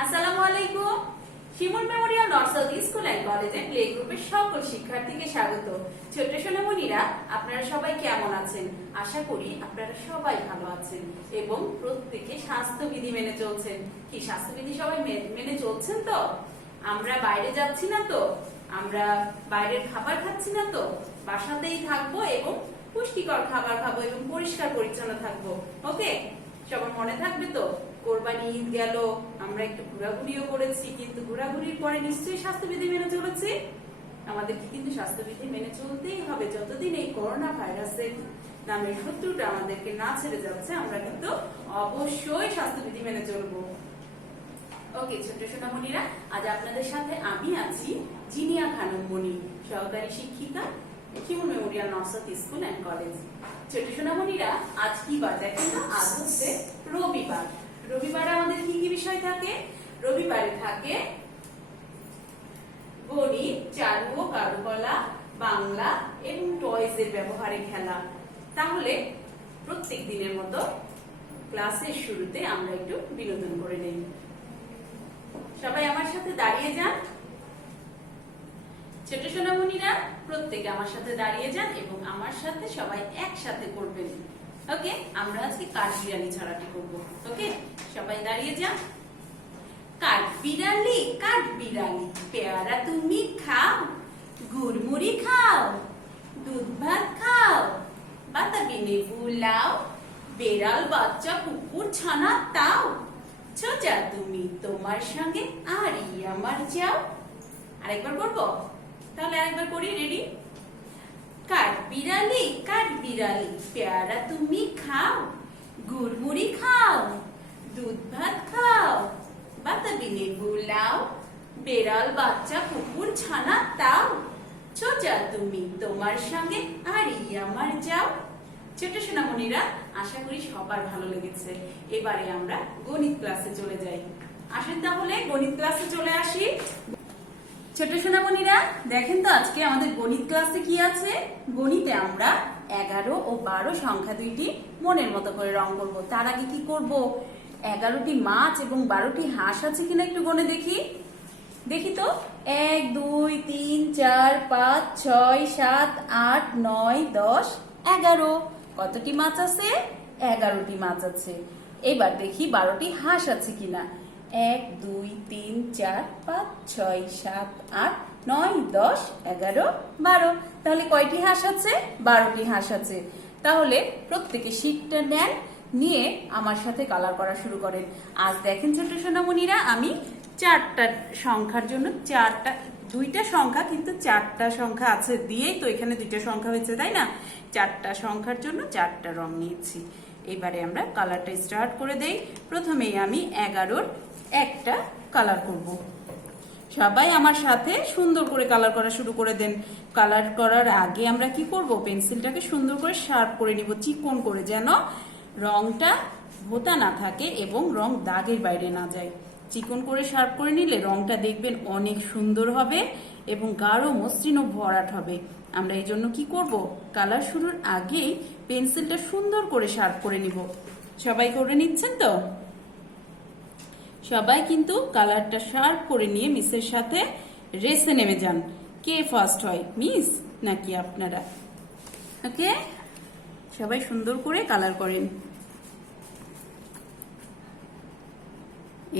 আসসালামু আলাইকুম। Shimul memorial north south school and কলেজে প্লে গ্রুপের সকল শিক্ষার্থীকে স্বাগত। ছোট্ট সোনামণিরা, আপনারা সবাই কেমন আছেন? আশা করি আপনারা সবাই ভালো আছেন এবং প্রত্যেকে স্বাস্থ্যবিধি মেনে চলছেন। কি স্বাস্থ্যবিধি সবাই মেনে চলছেন তো? আমরা বাইরে যাচ্ছি না তো? আমরা বাইরের খাবার খাচ্ছি না তো? বাসাতেই থাকবো এবং পুষ্টিকর খাবার খাবো এবং পরিষ্কার পরিচ্ছন্ন থাকবো। ওকে, সবার মনে থাকবে তো? কোরবানি ঈদ গেল, আমরা একটু ঘোরাঘুরিও করেছি, কিন্তু ঘোরাঘুরির পরে নিশ্চয়ই স্বাস্থ্যবিধি মেনে চলেছি। আমাদেরকে কিন্তু স্বাস্থ্যবিধি মেনে চলতেই হবে। যতদিন এই করোনা ভাইরাসের নামের শত্রুটা আমাদেরকে না ছেড়ে যাচ্ছে, আমরা কিন্তু অবশ্যই স্বাস্থ্যবিধি মেনে চলবো। ওকে ছোট্ট সোনামণিরা, আজ আপনাদের সাথে আমি আছি জিনিয়া খানম মনি, সহকারী শিক্ষিকা, Shimul memorial north south school and college. ছোট্ট সোনামণিরা, আজ কি বার দেখেন তো? আজ হচ্ছে রবিবার। রবিবারে আমাদের কি কি বিষয় থাকে? রবিবারে থাকে গণিত, চারু ও কারুকলা, বাংলা এবং টয়েস এর ব্যবহারে খেলা। তাহলে প্রত্যেক দিনের মতো ক্লাসের শুরুতে আমরা একটু বিনোদন করে নেই। সবাই আমার সাথে দাঁড়িয়ে যান। ছোট সোনামণিরা, প্রত্যেকে আমার সাথে দাঁড়িয়ে যান এবং আমার সাথে সবাই একসাথে করবেন। ওকে, আমরা আজকে কাঠবিড়ালি ছড়াটি করব। ওকে, সবাই দাঁড়িয়ে যান। কাঠবিড়ালি কাঠবিড়ালি, পেয়ারা তুমি খাও, গুড়মুড়ি খাও, দুধ ভাত খাও, বাতাবি লেবু লাও, বেড়াল বাচ্চা কুকুর ছানা তাও, সোজা তুমি তোমার সঙ্গে আরই আমার যাও। আরেকবার করবো? তাহলে আরেকবার করি। রেডি? কাঠবিড়ালি কাঠবিড়ালি, পেয়ারা তুমি খাও, গুড়মুড়ি খাও, দুধ ভাত খাও, বাতাবি লেবু লাও, বেড়াল বাচ্চা কুকুর ছানা তাও, সোজা তুমি তোমার সঙ্গে আরই আমার যাও। ছোট সোনামণিরা, আশা করি সবার ভালো লেগেছে। এবারে আমরা গণিত ক্লাসে চলে যাই। আসেন তাহলে গণিত ক্লাসে চলে আসি। ছোট সোনামণিরা, দেখেন তো আজকে আমাদের গণিত ক্লাসে কি আছে? গণিতে আমরা 11 ও 12 সংখ্যা দুইটি মনের মতো করে রং করব। তার আগে কি করব? 11টি মাছ এবং 12টি হাঁস আছে কিনা একটু গণে দেখি। দেখি তো। 1 2 3 4 5 6 7 8 9 10 11। কতটি মাছ আছে? 11টি মাছ আছে। এবার দেখি 12টি হাঁস আছে কিনা। 1 2 3 4 5 6 7 8 9 10 11 12। তাহলে কয়টি হাঁস আছে? 12টি হাঁস আছে। তাহলে প্রত্যেকে শীটটা নেন, নিয়ে আমার সাথে কালার করা শুরু করেন। আজ দেখেন ছোট সোনামণিরা, আমি 4টা সংখ্যার জন্য দুইটা সংখ্যা কিন্তু 4টা সংখ্যা আছে দিয়েই তো এখানে 2টা সংখ্যা হয়েছে, তাই না? 4টা সংখ্যার জন্য 4টা রং নিয়েছি। এবারে আমরা কালারটা স্টার্ট করে দেই। প্রথমেই আমি 11-র একটা কালার করব। সবাই আমার সাথে সুন্দর করে কালার করা শুরু করে দেন। কালার করার আগে আমরা কি করব? পেন্সিলটাকে সুন্দর করে শার্প করে নিব, চিকন করে, যেন রংটা ভোতা না থাকে এবং রং দাগের বাইরে না যায়। চিকন করে শার্প করে নিলে রংটা দেখবেন অনেক সুন্দর হবে এবং গাঢ় মসৃণ ও ভরাট হবে। আমরা এই জন্য কি করব? কালার শুরুর আগেই পেন্সিলটা সুন্দর করে শার্প করে নিব। সবাই করে নিচ্ছেন তো? সবাই কিন্তু কালারটা শার্প করে নিয়ে মিসের সাথে রেসে নেমে যান। কে ফার্স্ট হয়, মিস নাকি আপনারা? ওকে, সবাই সুন্দর করে কালার করেন।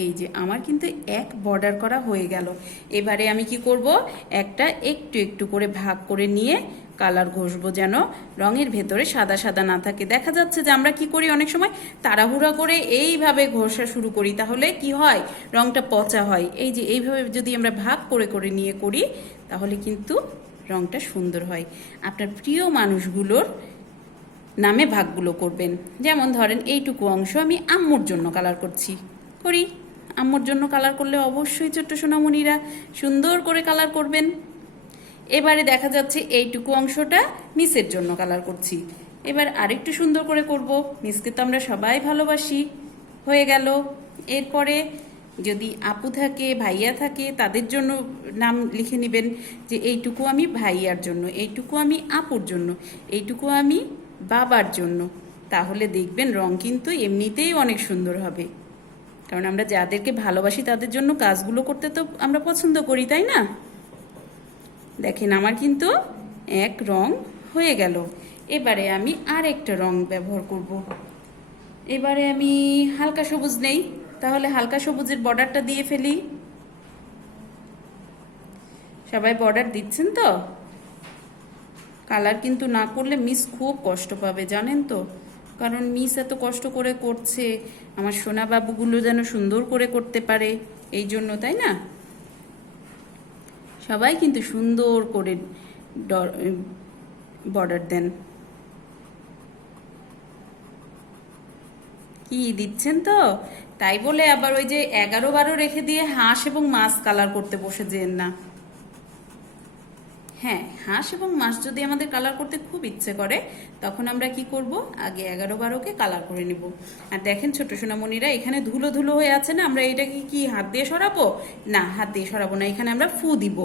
এই যে আমার কিন্তু এক বর্ডার করা হয়ে গেল। এবারে আমি কি করব? একটা একটু একটু করে ভাগ করে নিয়ে কালার ঘষবো, যেন রঙের ভেতরে সাদা সাদা না থাকে। দেখা যাচ্ছে যে আমরা কি করি, অনেক সময় তাড়াহুড়া করে এইভাবে ঘষা শুরু করি, তাহলে কি হয়? রংটা পচা হয়। এই যে এইভাবে যদি আমরা ভাগ করে করে নিয়ে করি, তাহলে কিন্তু রংটা সুন্দর হয়। আপনার প্রিয় মানুষগুলোর নামে ভাগগুলো করবেন। যেমন ধরেন এইটুকু অংশ আমি আম্মুর জন্য কালার করি। আম্মুর জন্য কালার করলে অবশ্যই ছোট্ট সোনামণিরা সুন্দর করে কালার করবেন। এবারে দেখা যাচ্ছে এইটুকু অংশটা মিসের জন্য কালার করছি। এবার আরেকটু সুন্দর করে করব। মিসকে তো আমরা সবাই ভালোবাসি। হয়ে গেল। এরপরে যদি আপু থাকে, ভাইয়া থাকে, তাদের জন্য নাম লিখে নেবেন যে এইটুকু আমি ভাইয়ার জন্য, এইটুকু আমি আপুর জন্য, এইটুকু আমি বাবার জন্য। তাহলে দেখবেন রং কিন্তু এমনিতেই অনেক সুন্দর হবে। কারণ আমরা যাদেরকে ভালোবাসি তাদের জন্য কাজগুলো করতে তো আমরা পছন্দ করি, তাই না? দেখেন আমার কিন্তু এক রং হয়ে গেল। এবারে আমি আর একটা রং ব্যবহার করব। এবারে আমি হালকা সবুজ নেই, তাহলে হালকা সবুজের বর্ডারটা দিয়ে ফেলি। সবাই বর্ডার দিচ্ছেন তো? কালার কিন্তু না করলে মিস খুব কষ্ট পাবে, জানেন তো? কারণ মিস এত কষ্ট করে করছে আমার সোনা বাবুগুলো যেন সুন্দর করে করতে পারে, এই জন্য, তাই না? সবাই কিন্তু সুন্দর করে বর্ডার দেন। কি দিচ্ছেন তো? তাই বলে আবার ওই যে 11-12 রেখে দিয়ে হাঁস এবং মাছ কালার করতে বসে যেন না। হ্যাঁ, হাঁস এবং মাছ যদি আমাদের কালার করতে খুব ইচ্ছে করে তখন আমরা কি করব, আগে 11-12কে কালার করে নিব। আর দেখেন ছোট সোনামণিরা, এখানে ধুলো ধুলো হয়ে আছে না, আমরা এটাকে কি হাত দিয়ে সরাবো? না, হাত দিয়ে সরাবো না, এখানে আমরা ফু দিব।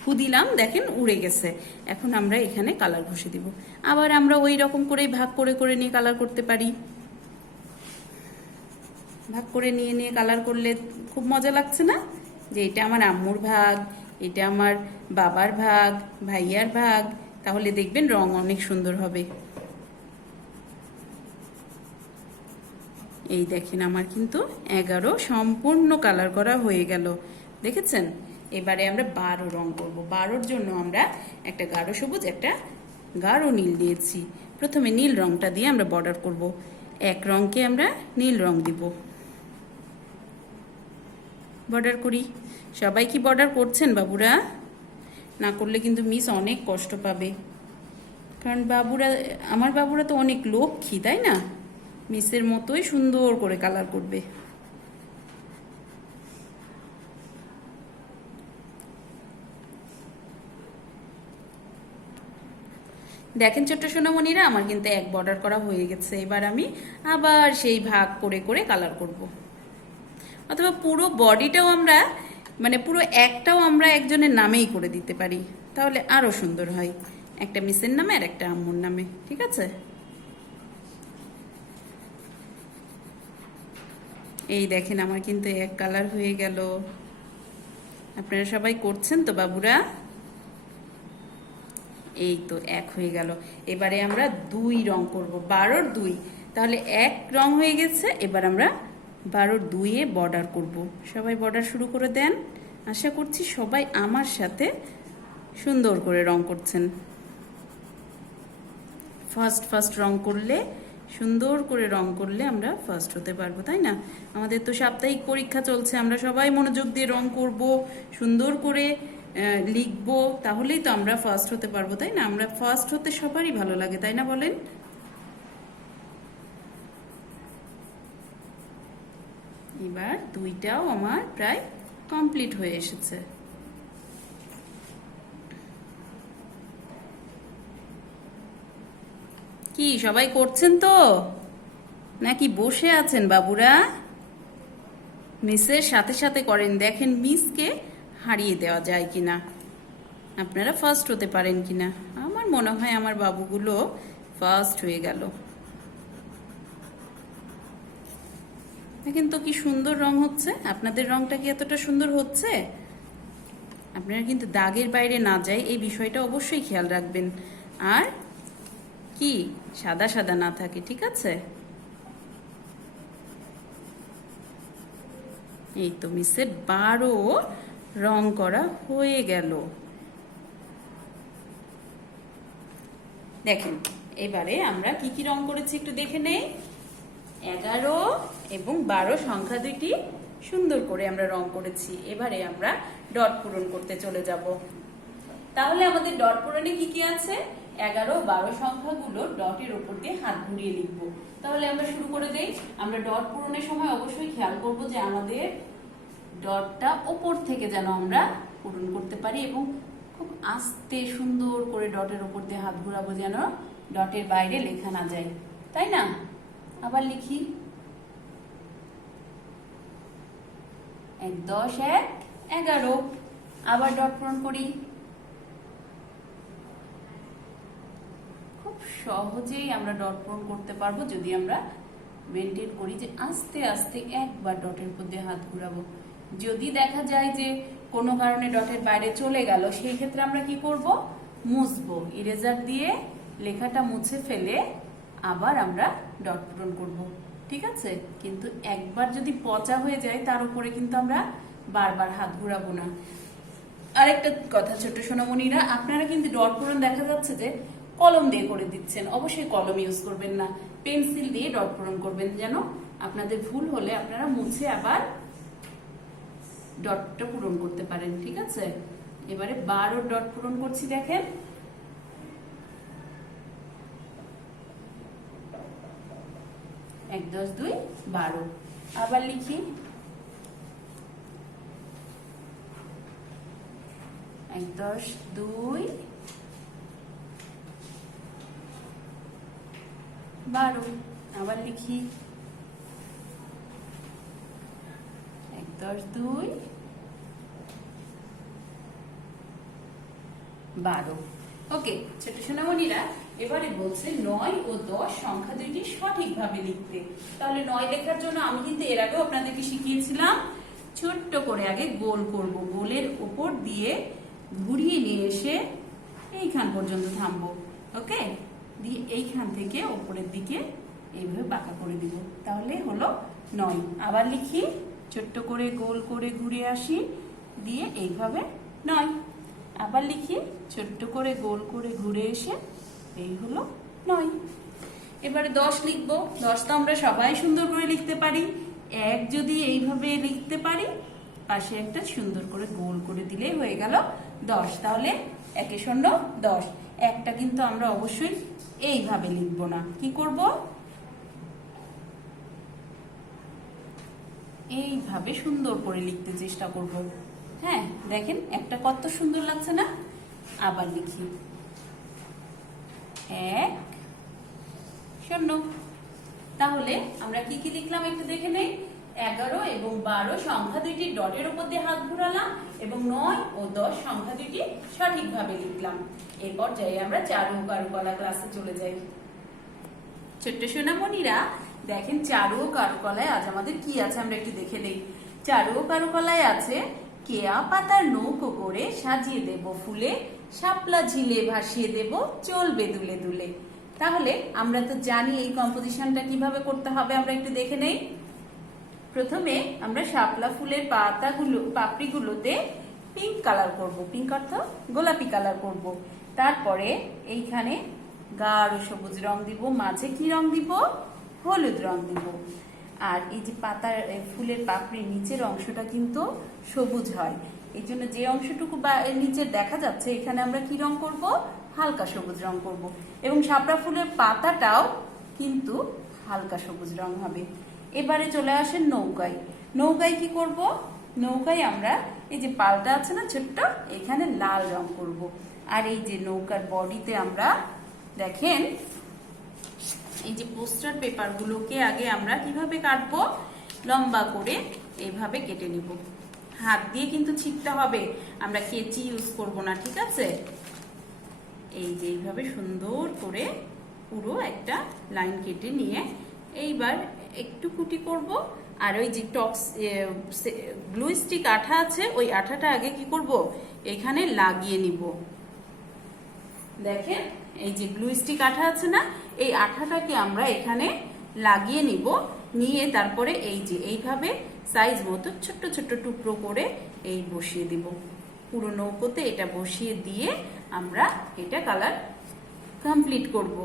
ফু দিলাম, দেখেন উড়ে গেছে। এখন আমরা এখানে কালার ঘষে দিব। আবার আমরা ওই রকম করেই ভাগ করে করে নিয়ে কালার করতে পারি। ভাগ করে নিয়ে নিয়ে কালার করলে খুব মজা লাগছে না? যে এটা আমার আম্মুর ভাগ, এটা আমার বাবার ভাগ, ভাইয়ার ভাগ, তাহলে দেখবেন রং অনেক সুন্দর হবে। এই দেখেন আমার কিন্তু 11 সম্পূর্ণ কালার করা হয়ে গেল, দেখেছেন? এবারে আমরা 12 রং করব। 12-র জন্য আমরা একটা গাঢ় সবুজ, একটা গাঢ় নীল দিয়েছি। প্রথমে নীল রংটা দিয়ে আমরা বর্ডার করব। এক রংকে আমরা নীল রং দিব। বর্ডার করি। সবাই কি বর্ডার করছেন বাবুরা? না করলে কিন্তু মিস অনেক কষ্ট পাবে, কারণ আমার বাবুরা তো অনেক লক্ষ্মী, তাই না? মিসের মতোই সুন্দর করে কালার করবে। দেখেন ছোট্ট সোনামণিরা, আমার কিন্তু এক বর্ডার করা হয়ে গেছে। এবার আমি আবার সেই ভাগ করে করে কালার করব। অথবা পুরো বডিটাও আমরা, মানে পুরো একটাও আমরা একজনের নামেই করে দিতে পারি, তাহলে আরো সুন্দর হয়। একটা মিসের নামে আর একটা আম্মুর নামে, ঠিক আছে? এই দেখেন আমার কিন্তু এক কালার হয়ে গেল। আপনারা সবাই করছেন তো বাবুরা? এই তো এক হয়ে গেল। এবারে আমরা 2 রং করব, 12-র 2, তাহলে এক রং হয়ে গেছে। এবার আমরা 12-র 2-এ বর্ডার করব। সবাই বর্ডার শুরু করে দেন। আশা করছি সবাই আমার সাথে সুন্দর করে রং করছেন। ফার্স্ট রং করলে, সুন্দর করে রং করলে আমরা ফার্স্ট হতে পারবো, তাই না? আমাদের তো সাপ্তাহিক পরীক্ষা চলছে, আমরা সবাই মনোযোগ দিয়ে রং করব, সুন্দর করে লিখবো, তাহলেই তো আমরা ফার্স্ট হতে পারবো, তাই না? আমরা ফার্স্ট হতে সবারই ভালো লাগে, তাই না বলেন? এবার 2টাও আমার প্রায় কমপ্লিট হয়ে এসেছে। কি সবাই করছেন তো, নাকি বসে আছেন বাবুরা? মিসের সাথে সাথে করেন, দেখেন মিসকে হারিয়ে দেওয়া যায় কিনা, আপনারা ফার্স্ট হতে পারেন কিনা। আমার মনে হয় আমার বাবুগুলো ফার্স্ট হয়ে গেল। দেখেন তো কি সুন্দর রং হচ্ছে। আপনাদের রংটা কি এতটা সুন্দর হচ্ছে? আপনারা কিন্তু দাগের বাইরে না যায় এই বিষয়টা অবশ্যই খেয়াল রাখবেন, আর কি সাদা সাদা না থাকে, ঠিক আছে? এই তো মিসের 12 রং করা হয়ে গেল। দেখেন এবারে আমরা কি কি রং করেছি একটু দেখে নেই। 11 এবং 12 সংখ্যা দুইটি সুন্দর করে আমরা রং করেছি। এবারে আমরা ডট পূরণ করতে চলে যাব। তাহলে আমাদের ডট পূরণে কি কি আছে? 11 ও 12 সংখ্যাগুলো ডটের উপর দিয়ে হাত ঘুরিয়ে লিখবো। তাহলে আমরা শুরু করে দেই। আমরা ডট পূরণের সময় অবশ্যই খেয়াল করব যে আমাদের ডটটা উপর থেকে যেন আমরা পূরণ করতে পারি, এবং খুব আস্তে সুন্দর করে ডটের উপর দিয়ে হাত ঘুরাবো যেন ডটের বাইরে লেখা না যায়, তাই না? আবার লিখি 1 10 1 11। আবার ডট পূরণ করি। খুব সহজেই আমরা ডট পূরণ করতে পারবো যদি আমরা মেনটেন করি যে আস্তে আস্তে একবার ডটের উপর দিয়ে হাত ঘুরাবো। যদি দেখা যায় যে কোনো কারণে ডটের বাইরে চলে গেল, সেই ক্ষেত্রে আমরা কি করব, মুছবো, ইরেজার দিয়ে লেখাটা মুছে ফেলে আবার আমরা ডট পূরণ করব। ঠিক আছে, কিন্তু একবার যদি পচা হয়ে যায় তার উপরে কিন্তু আমরা বারবার হাত ঘুরাবো না। আরেকটা কথা ছোট সোনামণিরা, আপনারা কিন্তু ডট পূরণ দেখা যাচ্ছে যে কলম দিয়ে করে দিচ্ছেন, অবশ্যই কলম ইউজ করবেন না, পেন্সিল দিয়ে ডট পূরণ করবেন, যেন আপনাদের ভুল হলে আপনারা মুছে আবার ডটটা পূরণ করতে পারেন। ঠিক আছে, এবারে 12 ডট পূরণ করছি, দেখেন 1 10 2 12। আবার লিখি 1 10 2 12। আবার লিখি 1 10 2 12। ওকে ছোট সোনামণিরা, এবারে বলছে 9 ও 10 সংখ্যা দুইটি সঠিকভাবে লিখতে। তাহলে 9 লেখার জন্য আমি কিন্তু এর আগেও আপনাদেরকে শিখিয়েছিলাম, ছোট্ট করে আগে গোল করব, গোলের উপর দিয়ে ঘুরিয়ে নিয়ে এসে এইখান পর্যন্ত থামবো। ওকে, দিয়ে এইখান থেকে উপরের দিকে এইভাবে বাঁকা করে দিব, তাহলে হলো 9। আবার লিখি, ছোট্ট করে গোল করে ঘুরে আসি, দিয়ে এইভাবে 9। আবার লিখি, ছোট্ট করে গোল করে ঘুরে এসে এই হলো 9। এবারে 10 লিখবো। 10 তো আমরা সবাই সুন্দর করে লিখতে পারি। 1 যদি এইভাবে লিখতে পারি, পাশে একটা সুন্দর করে গোল করে দিলেই হয়ে গেল 10। তাহলে 1 শূন্য 10। একটা কিন্তু আমরা অবশ্যই এইভাবে লিখবো না, কি করব, এইভাবে সুন্দর করে লিখতে চেষ্টা করব। হ্যাঁ, দেখেন একটা কত সুন্দর লাগছে না। আবার লিখি 1 0। তাহলে আমরা কি কি লিখলাম একটু দেখে নেই। 11 এবং 12 সংখ্যা দুইটি ডটের উপর দিয়ে হাত ঘুরালাম, এবং 9 ও 10 সংখ্যা দুইটি সঠিকভাবে লিখলাম। এই পর্যায়ে আমরা চারু ও কারুকলা ক্লাসে চলে যাই। ছোট্ট সোনামণিরা, দেখেন চারু ও কারুকলায় আজ আমাদের কি আছে আমরা একটু দেখে নেই। চারু ও কারুকলায় আছে, কেয়া পাতার নৌকো করে সাজিয়ে দেব ফুলে, শাপলা ঝিলে ভাসিয়ে দেব চলবে দুলে দুলে। তাহলে আমরা তো জানি এই কম্পোজিশনটা কিভাবে করতে হবে, আমরা একটু দেখে নেই। প্রথমে আমরা শাপলা ফুলের পাপড়িগুলোতে পিঙ্ক কালার করব, পিঙ্ক অর্থ গোলাপি কালার করব। তারপরে এইখানে গাঢ় সবুজ রং দিব, মাঝে কি রং দিব, হলুদ রং দিব। আর এই যে পাতার ফুলের পাপড়ির নিচের অংশটা কিন্তু সবুজ হয়, এই জন্য যে অংশটুকু বা এর নিচে দেখা যাচ্ছে এখানে আমরা কি রং করব, হালকা সবুজ রং করব। এবং শাপলা ফুলের পাতাটাও কিন্তু হালকা সবুজ রং হবে। এবারে চলে আসেন নৌকায়। নৌকায় কি করব, নৌকায় আমরা এই যে পালটা আছে না ছোট্ট, এখানে লাল রং করব। আর এই যে নৌকার বডিতে আমরা দেখেন এই যে পোস্টার পেপার গুলোকে আগে আমরা কিভাবে কাটবো, লম্বা করে এইভাবে কেটে নিব। হাত দিয়ে কিন্তু ছিটতে হবে, আমরা কেচি ইউজ করব না। ঠিক আছে, এই যে এইভাবে সুন্দর করে পুরো একটা লাইন কেটে নিয়ে এইবার একটু কুটি করব। আর ওই যে গ্লু স্টিক আঠা আছে, ওই আঠাটা আগে কি করব, এখানে লাগিয়ে নিব। দেখেন এই যে গ্লু স্টিক আঠা আছে না, এই আঠাটাকে আমরা এখানে লাগিয়ে নিব, নিয়ে তারপরে এই যে এইভাবে সাইজ মতো ছোট্ট ছোট্ট টুকরো করে এই বসিয়ে দিব। পুরো নৌকোতে এটা বসিয়ে দিয়ে আমরা এটা কালার কমপ্লিট করব।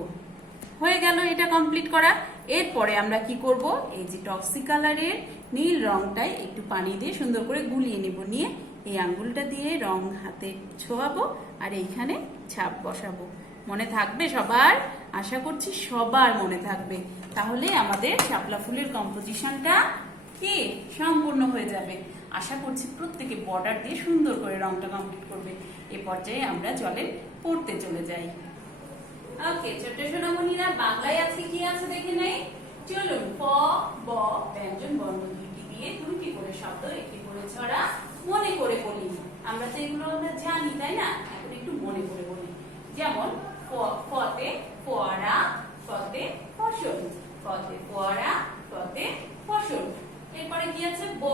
হয়ে গেল এটা কমপ্লিট করা। এরপরে আমরা কি করব, এই যে টক্সি কালারের নীল রংটাই একটু পানি দিয়ে সুন্দর করে গুলিয়ে নিব, নিয়ে এই আঙ্গুলটা দিয়ে রং হাতে ছোঁয়াবো আর এইখানে ছাপ বসাবো। মনে থাকবে সবার? আশা করছি সবার মনে থাকবে। তাহলে আমাদের শাপলা ফুলের কম্পোজিশনটা কি সম্পূর্ণ হয়ে যাবে। আশা করছি প্রত্যেকে বর্ডার দিয়ে সুন্দর করে রংটা কমপ্লিট করবে। এই পর্যায়ে আমরা চলে পড়তে চলে যাই। ওকে ছোট্ট সোনামণিরা, বাংলায় আছে কি আছে দেখে নেই। চলুন, প ব ব্যঞ্জন বর্ণ দুইটি দিয়ে দুইটি করে শব্দ একটি করে ছড়া মনে করে বলি। আমরা তো এগুলো আমরা জানি, তাই না? এখন একটু মনে করে বলি। যেমন ফতে ফোয়ারা, ফতে ফসল, ফতে ফোয়ারা বতে ফসল। এরপরে কি আছে ব,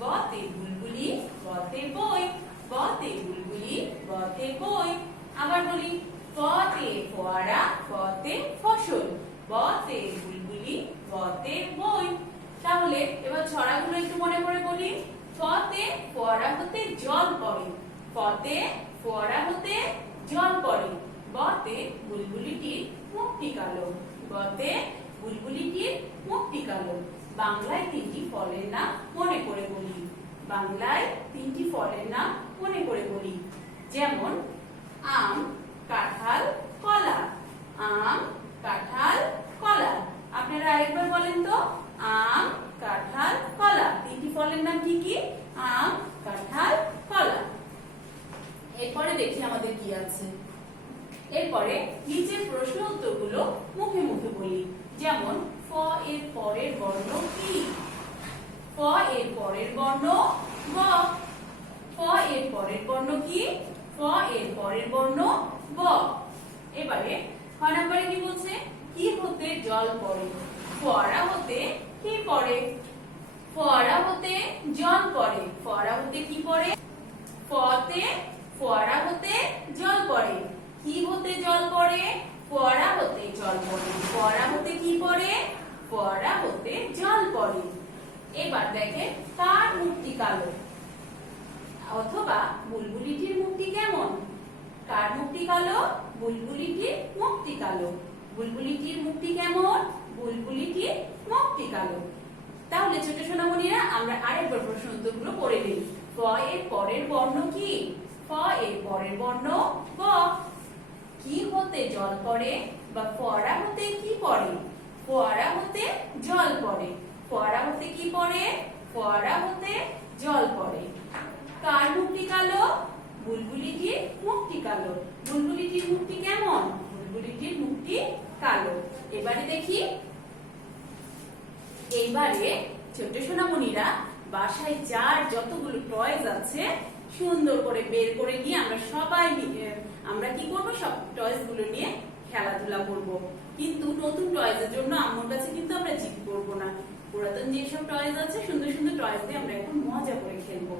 বতে বুলবুলি বতে বই, বতে বুলবুলি বতে বই। আবার বলি ফতে ফোয়ারা বতে ফসল, বতে বুলবুলি বতে বই। তাহলে এবার ছড়াগুলো একটু মনে করে বলি। ফতে ফোয়ারা হতে জল পড়ে, ফতে ফোয়ারা হতে জল পড়ে, বতে বুলবুলিটির মুখটি কালো, বতে বুলবুলিটির মুখটি কালো। বাংলায় তিনটি ফলের নাম মনে করে বলি, বাংলায় তিনটি ফলের নাম মনে করে বলি। যেমন আম, কাঁঠাল, কলা। আম, কাঁঠাল, কলা। আপনারা আরেকবার বলেন তো, আম, কাঁঠাল, কলা। তিনটি ফলের নাম কি কি? আম, কাঁঠাল, কলা। এরপরে দেখি আমাদের কি আছে। এরপরে নিচের প্রশ্ন উত্তরগুলো মুখে মুখে বলি। যেমন ফ এর পরের বর্ণ কি? ফ এর পরের বর্ণ গ। ফ এর পরের বর্ণ কি? ফ এর পরের বর্ণ গ। এবারে খ নম্বরে কি বলছে? কি হতে জল পড়ে? ফোয়ারা হতে কি পড়ে? ফোয়ারা হতে জল পড়ে। ফোয়ারা হতে কি পড়ে? ফতে ফোয়ারা হতে জল পড়ে। কি হতে জল পড়ে? ফোয়ারা হতে জল পড়ে। ফোয়ারা হতে কি পড়ে? ফোয়ারা হতে জল পড়ে। এবার দেখে কার মুখটি কালো, অথবা বুলবুলিটির মুখটি কেমন? কার মুখটি কালো? বুলবুলিটির মুখটি কালো। বুলবুলিটির মুখটি কেমন? বুলবুলিটির মুখটি কালো। তাহলে ছোট সোনামণিরা আমরা আরেকবার প্রশ্ন উত্তরগুলো পড়ে নিই। ফ এর পরের বর্ণ কি? ফ এর পরের বর্ণ গ। কি হতে জল পড়ে বা ফোয়ারা হতে কি পড়ে? ফোয়ারা হতে জল পড়ে। ফোয়ারা হতে কি পড়ে? ফোয়ারা হতে জল পড়ে। কার মুখটি কালো? বুলবুলিটির মুখটি কালো। বুলবুলিটির মুখটি কেমন? বুলবুলিটির মুখটি কালো। এবারে দেখি, এইবারে ছোট সোনামণিরা বাসায় যার যতগুলো টয়েস আছে সুন্দর করে বের করে নিয়ে আমরা সবাই আমরা কি করব? সব টয়েস গুলো নিয়ে খেলাধুলা করব। কিন্তু নতুন টয়েসের জন্য আম্মুর কাছে কিন্তু আমরা জিদ করবো না। পুরাতন যেসব টয়েস আছে সুন্দর সুন্দর টয়েস দিয়ে আমরা এখন মজা করে খেলবো।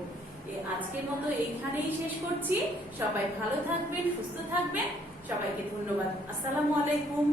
আজকের মতো এইখানেই শেষ করছি। সবাই ভালো থাকবেন, সুস্থ থাকবেন। সবাইকে ধন্যবাদ। আসসালামু আলাইকুম।